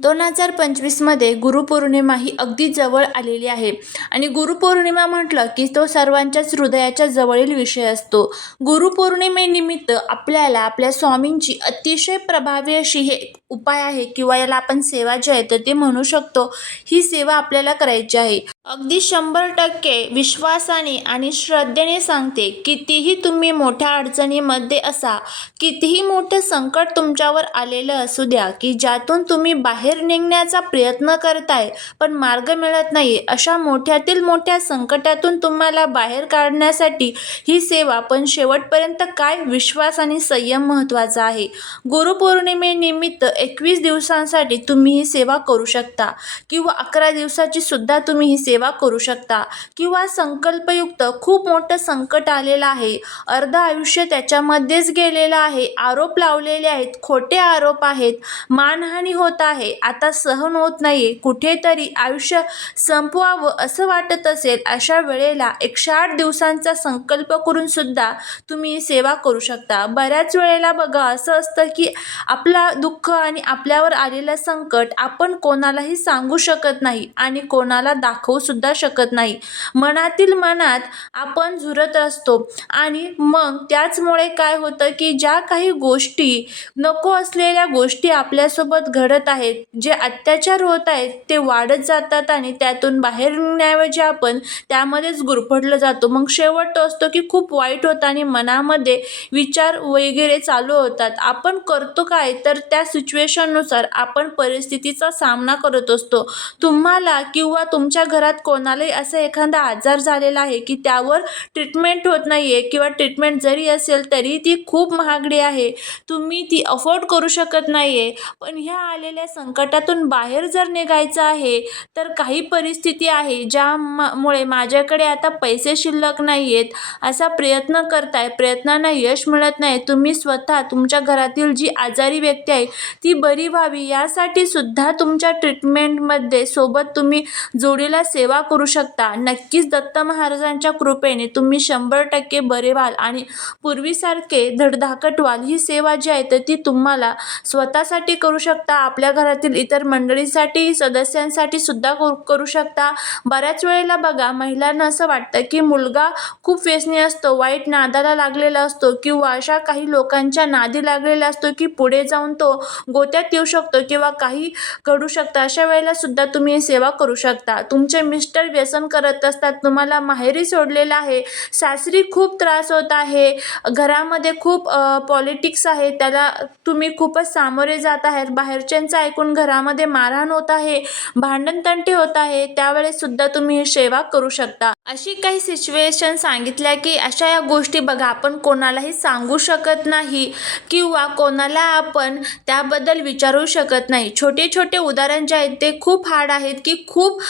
दोन हजार पंचवीसमध्ये गुरुपौर्णिमा ही अगदी जवळ आलेली आहे. आणि गुरुपौर्णिमा म्हटलं की तो सर्वांच्याच हृदयाच्या जवळील विषय असतो. गुरुपौर्णिमेनिमित्त आपल्याला आपल्या स्वामींची अतिशय प्रभावी अशी हे उपाय आहे किंवा याला आपण सेवा जी आहे तर ते म्हणू शकतो ही सेवा आपल्याला करायची आहे. अगदी शंभर टक्के विश्वासाने आणि श्रद्धेने सांगते कितीही तुम्ही मोठ्या अडचणीमध्ये असा कितीही मोठं संकट तुमच्यावर आलेलं असू द्या की ज्यातून तुम्ही बाहेर बाहेर निघण्याचा प्रयत्न करताय पण मार्ग मिळत नाही. अशा मोठ्यातील मोठ्या संकटातून तुम्हाला बाहेर काढण्यासाठी ही सेवा पण शेवटपर्यंत काय विश्वास आणि संयम महत्त्वाचा आहे? गुरुपौर्णिमेनिमित्त एकवीस दिवसांसाठी तुम्ही ही सेवा करू शकता किंवा अकरा दिवसाची सुद्धा तुम्ही ही सेवा करू शकता किंवा संकल्पयुक्त खूप मोठं संकट आलेलं आहे. अर्ध आयुष्य त्याच्यामध्येच गेलेलं आहे. आरोप लावलेले आहेत. खोटे आरोप आहेत. मानहानी होत आहे. आता सहन होत नाही कुठेतरी आयुष्य संपवावं असं वाटत असेल अशा वेळेला एकशे आठ दिवसांचा संकल्प करून सुद्धा तुम्ही सेवा करू शकता. बऱ्याच वेळेला बघा असं असतं की आपला दुःख आणि आपल्यावर आलेलं संकट आपण कोणालाही सांगू शकत नाही आणि कोणाला दाखवू सुद्धा शकत नाही. मनातील मनात आपण झुरत असतो आणि मग त्याचमुळे काय होतं की ज्या काही गोष्टी नको असलेल्या गोष्टी आपल्यासोबत घडत आहेत जे अत्याचार होत आहेत ते वाढत जातात आणि त्यातून बाहेर निघण्याऐवजी आपण त्यामध्येच गुरफटलं जातो. मग शेवट तो असतो की खूप वाईट होतं आणि मनामध्ये विचार वगैरे चालू होतात. आपण करतो काय? तर त्या सिच्युएशननुसार आपण परिस्थितीचा सामना करत असतो. तुम्हाला किंवा तुमच्या घरात कोणालाही असा एखादा आजार झालेला आहे की त्यावर ट्रीटमेंट होत नाही आहे किंवा ट्रीटमेंट जरी असेल तरी ती खूप महागडी आहे. तुम्ही ती अफोर्ड करू शकत नाही आहे पण ह्या आलेल्या सं संकटातून बाहेर जर निघायचं आहे तर काही परिस्थिती आहे ज्यामुळे माझ्याकडे आता पैसे शिल्लक नाही आहेत असा प्रयत्न करताय. प्रयत्नांना यश मिळत नाही. तुम्ही स्वतः तुमच्या घरातील जी आजारी व्यक्ती आहे ती बरी व्हावी. यासाठी सुद्धा तुमच्या ट्रीटमेंटमध्ये सोबत तुम्ही जोडीला सेवा करू शकता. नक्कीच दत्त महाराजांच्या कृपेने तुम्ही शंभर टक्के बरे व्हाल. आणि पूर्वीसारखे धडधाकट व्हाल. ही सेवा जी आहे तर ती तुम्हाला स्वतःसाठी करू शकता. आपल्या घरात घरातील इतर मंडळींसाठी सदस्यांसाठी सुद्धा करू करू शकता. बऱ्याच वेळेला बघा महिलांना असं वाटतं की मुलगा खूप व्यसनी असतो वाईट नादाला लागलेला असतो किंवा अशा काही लोकांच्या नादी लागलेला असतो की पुढे जाऊन तो गोत्यात येऊ शकतो किंवा काही घडू शकतं. अशा वेळेला सुद्धा तुम्ही सेवा करू शकता. तुमचे मिस्टर व्यसन करत असतात तुम्हाला माहेरी सोडलेलं आहे सासरी खूप त्रास होत आहे घरामध्ये खूप पॉलिटिक्स आहे त्याला तुम्ही खूपच सामोरे जात आहेत बाहेरच्यांचं ऐकून घरामध्ये मारहाण होत आहे भांडणतंटी होत आहे त्यावेळेस सुद्धा तुम्ही ही सेवा करू शकता. अशी काही सिच्युएशन सांगितल्या की अशा या गोष्टी बघा आपण कोणालाही सांगू शकत नाही किंवा कोणाला आपण त्याबद्दल विचारू शकत नाही. छोटे छोटे उदाहरण जे आहेत ते खूप हार्ड आहेत की खूप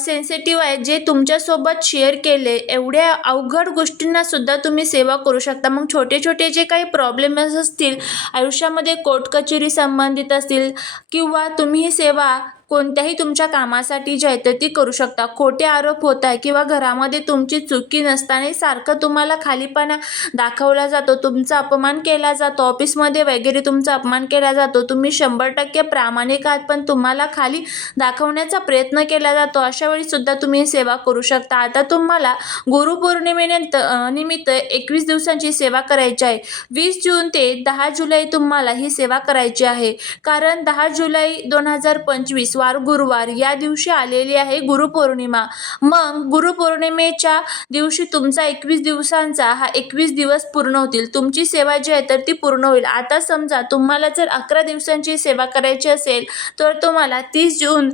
सेन्सिटिव्ह आहेत जे तुमच्यासोबत शेअर केले. एवढ्या अवघड गोष्टींना सुद्धा तुम्ही सेवा करू शकता. मग छोटे छोटे जे काही प्रॉब्लेम्स असतील आयुष्यामध्ये कोर्ट कचेरी संबंधित असतील किंवा किंवा तुम्ही सेवा कोणत्याही तुमच्या कामासाठी जैतती आहे ती करू शकता. खोटे आरोप होत आहे किंवा घरामध्ये तुमची चुकी नसताना सारखं तुम्हाला खालीपणा दाखवला जातो. तुमचा अपमान केला जातो. ऑफिसमध्ये वगैरे तुमचा अपमान केला जातो. तुम्ही शंभर टक्के प्रामाणिक आहात पण तुम्हाला खाली दाखवण्याचा प्रयत्न केला जातो. अशा वेळी सुद्धा तुम्ही सेवा करू शकता. आता तुम्हाला गुरुपौर्णिमेनंतर निमित्त एकवीस दिवसांची सेवा करायची आहे. वीस जून ते दहा जुलै तुम्हाला ही सेवा करायची आहे. कारण दहा जुलै दोन हजार पंचवीस वार गुरुवार या दिवशी आलेली आहे गुरुपौर्णिमा. मग गुरुपौर्णिमेच्या दिवशी तुमचा एकवीस दिवसांचा हा एकवीस दिवस पूर्ण होतील. तुमची सेवा जी आहे तर ती पूर्ण होईल. आता समजा तुम्हाला जर अकरा दिवसांची सेवा करायची असेल तर तुम्हाला तीस जून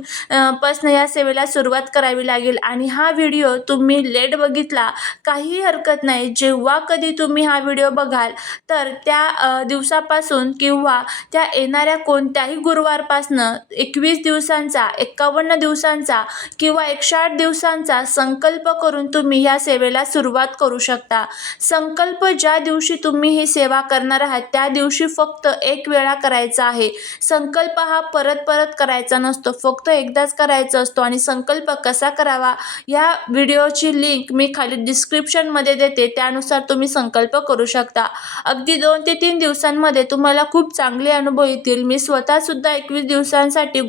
पासनं या सेवेला सुरुवात करावी लागेल. आणि हा व्हिडिओ तुम्ही लेट बघितला काहीही हरकत नाही. जेव्हा कधी तुम्ही हा व्हिडिओ बघाल तर त्या दिवसापासून किंवा त्या येणाऱ्या कोणत्याही गुरुवारपासनं एकवीस दिवसा दिवसांचा एक्कावन्न दिवसांचा किंवा एकशे आठ दिवसांचा संकल्प करून तुम्ही ह्या सेवेला सुरुवात करू शकता. संकल्प ज्या दिवशी तुम्ही ही सेवा करणार आहात त्या दिवशी फक्त एक वेळा करायचा आहे. संकल्प हा परत परत करायचा नसतो फक्त एकदाच करायचा असतो आणि संकल्प कसा करावा या व्हिडिओची लिंक मी खाली डिस्क्रिप्शनमध्ये देते त्यानुसार तुम्ही संकल्प करू शकता. अगदी दोन ते तीन दिवसांमध्ये तुम्हाला खूप चांगले अनुभव येतील. मी स्वतःसुद्धा एकवीस दिवसांसाठी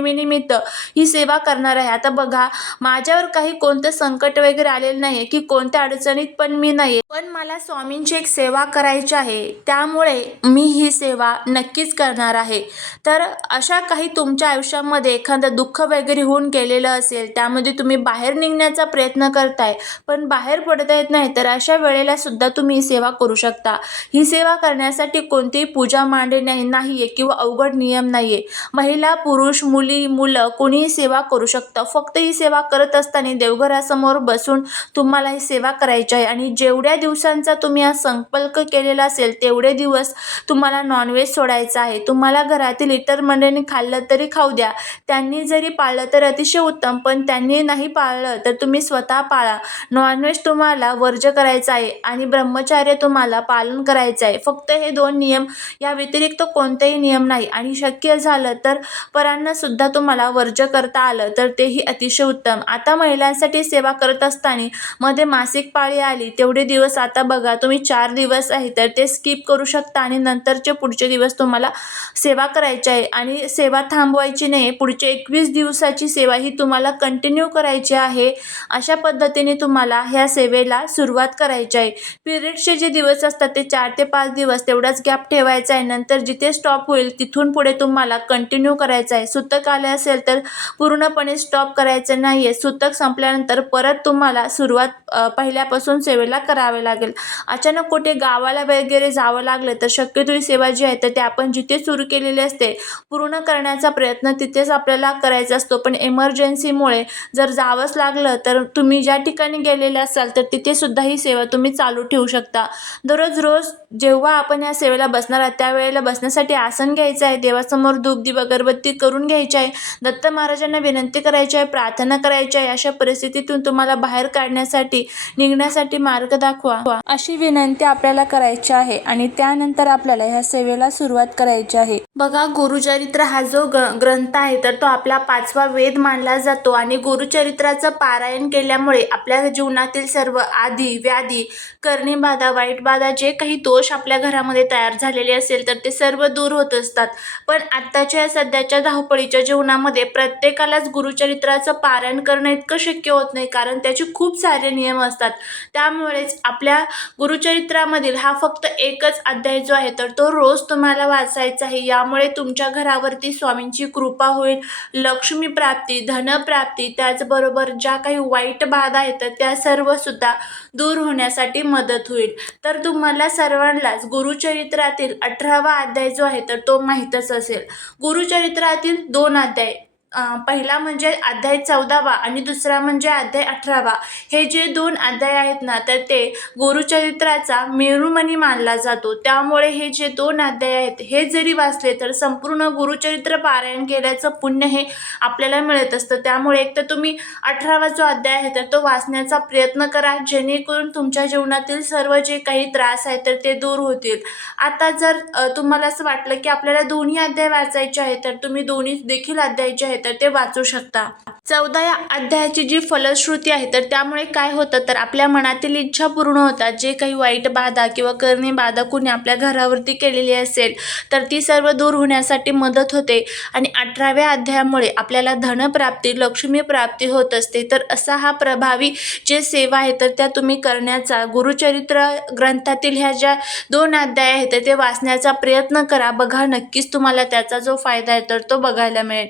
गुरुपौर्णिमेनिमित्त ही सेवा करणार आहे. आता बघा माझ्यावर काही कोणतं संकट वगैरे आलेलं नाही की कोणत्या अडचणीत पण मी नाही पण मला स्वामींची एक सेवा करायची आहे. त्यामुळे मी ही सेवा नक्कीच करणार आहे. तर अशा काही तुमच्या आयुष्यामध्ये एखादं दुःख वगैरे होऊन गेलेलं असेल त्यामध्ये तुम्ही बाहेर निघण्याचा प्रयत्न करताय पण बाहेर पडता येत नाही तर अशा वेळेला सुद्धा तुम्ही ही सेवा करू शकता. ही सेवा करण्यासाठी कोणतीही पूजा मांडणे नाही आहे किंवा अवघड नियम नाही आहे महिला पुरुष मुली मुलं कोणीही सेवा करू शकतं. फक्त ही सेवा करत असताना देवघरासमोर बसून तुम्हाला ही सेवा करायची आहे. आणि जेवढ्या दिवसांचा तुम्ही हा संकल्प केलेला असेल तेवढे दिवस तुम्हाला नॉनव्हेज सोडायचं आहे. तुम्हाला घरातील इतर मंडळींनी खाल्लं तरी खाऊ द्या. त्यांनी जरी पाळलं तर अतिशय उत्तम पण त्यांनी नाही पाळलं तर तुम्ही स्वतः पाळा. नॉनव्हेज तुम्हाला वर्ज करायचं आहे आणि ब्रह्मचार्य तुम्हाला पालन करायचं आहे. फक्त हे दोन नियम या व्यतिरिक्त कोणतेही नियम नाही. आणि शक्य झालं तर परांना सुद्धा तुम्हाला वर्ज करता आलं तर तेही अतिशय उत्तम. आता महिलांसाठी सेवा करत असताना मध्ये मासिक पाळी आली तेवढे दिवस आता बघा तुम्ही चार दिवस आहे तर ते स्किप करू शकता आणि नंतरचे पुढचे दिवस तुम्हाला सेवा करायची आहे. आणि सेवा थांबवायची नाही पुढचे एकवीस दिवसाची सेवा ही तुम्हाला कंटिन्यू करायची आहे अशा पद्धतीने तुम्हाला ह्या सेवेला सुरुवात करायची आहे. पिरियड्सचे जे दिवस असतात ते चार ते पाच दिवस तेवढाच गॅप ठेवायचा आहे. नंतर जिथे स्टॉप होईल तिथून पुढे तुम्हाला कंटिन्यू करायचं आहे. सुतक आले असेल तर पूर्णपणे स्टॉप करायचं नाही आहे सुतक संपल्यानंतर परत तुम्हाला सुरुवात पहिल्यापासून सेवेला करावे लागेल. अचानक कुठे गावाला वगैरे जावं लागलं तर शक्यतो ही सेवा जी आहे तर ते आपण जिथे सुरू केलेली असते पूर्ण करण्याचा प्रयत्न तिथेच आपल्याला करायचा असतो. पण एमर्जन्सीमुळे जर जावंच लागलं तर तुम्ही ज्या ठिकाणी गेलेले असाल तर तिथे सुद्धा ही सेवा तुम्ही चालू ठेवू शकता. दररोज रोज जेव्हा आपण या सेवेला बसणार आहात त्यावेळेला बसण्यासाठी आसन घ्यायचं आहे. देवासमोर दुग्धी अगरबत्ती करून घ्यायची आहे. दत्त महाराजांना विनंती करायची आहे प्रार्थना करायची आहे. अशा परिस्थितीतून तुम्हाला बाहेर काढण्यासाठी निघण्यासाठी मार्ग दाखवा. अशी विनंती आपल्याला करायची आहे आणि त्यानंतर आपल्याला ह्या सेवेला सुरुवात करायची आहे. बघा गुरुचरित्र हा जो ग्रंथ आहे तर तो आपला पाचवा वेद मानला जातो आणि गुरुचरित्राचं पारायण केल्यामुळे आपल्या जीवनातील सर्व आधी व्याधी करणे बाधा वाईट बाधा जे काही दोष आपल्या घरामध्ये तयार झालेले असेल तर ते सर्व दूर होत असतात. पण आत्ताच्या सध्याच्या धावपळीच्या जीवनामध्ये प्रत्येकालाच गुरुचरित्राचं पारायण करणं इतकं शक्य होत नाही कारण त्याचे खूप सारे नियम असतात. त्यामुळेच आपल्या गुरुचरित्रामधील हा फक्त एकच अध्याय जो आहे तर तो रोज तुम्हाला वाचायचा आहे. यामुळे तुमच्या घरावरती स्वामींची कृपा होईल लक्ष्मी प्राप्ती धनप्राप्ती त्याचबरोबर ज्या काही वाईट बाधा आहेत तर त्या सर्वसुद्धा दूर होण्यासाठी मदत होईल. तर तुम्हाला सर्वांनाच गुरुचरित्रातील अठरावा अध्याय जो आहे तर तो माहीतच असेल. गुरुचरित्रातील दोन अध्याय अं, पहिला म्हणजे अध्याय चौदावा आणि दुसरा म्हणजे अध्याय अठरावा. हे जे दोन अध्याय आहेत ना तर ते गुरुचरित्राचा मेरुमणी मानला जातो. त्यामुळे हे जे दोन अध्याय आहेत हे जरी वाचले तर संपूर्ण गुरुचरित्र पारायण केल्याचं पुण्य हे आपल्याला मिळत असतं. त्यामुळे एक तर तुम्ही अठरावा जो अध्याय आहे तर तो वाचण्याचा प्रयत्न करा जेणेकरून तुमच्या जीवनातील सर्व जे काही त्रास आहेत तर ते दूर होतील. आता जर तुम्हाला असं वाटलं की आपल्याला दोन्ही अध्याय वाचायचे आहेत तर तुम्ही दोन्ही देखील अध्यायचे आहेत. तर ते वाचू शकता. चौदा या अध्यायाची जी फलश्रुती आहे तर त्यामुळे काय होतं तर आपल्या मनातील इच्छा पूर्ण होतात. जे काही वाईट बाधा किंवा करणी बाधा कुणी आपल्या घरावरती केलेली असेल तर ती सर्व दूर होण्यासाठी मदत होते. आणि अठराव्या अध्यायामुळे आपल्याला धनप्राप्ती लक्ष्मी प्राप्ती होत असते. तर असा हा प्रभावी जे सेवा आहे तर त्या तुम्ही करण्याचा गुरुचरित्र ग्रंथातील ह्या ज्या दोन अध्याय आहेत तर ते वाचण्याचा प्रयत्न करा. बघा नक्कीच तुम्हाला त्याचा जो फायदा आहे तर तो बघायला मिळेल.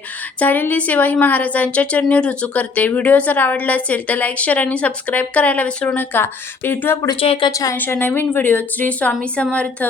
झालेली सेवा ही महाराजांच्या चरणी रुजू करते. व्हिडिओ जर आवडला असेल तर लाईक शेअर आणि सबस्क्राईब करायला विसरू नका. भेटूया पुढच्या एका छानशा नवीन व्हिडिओ श्री स्वामी समर्थ.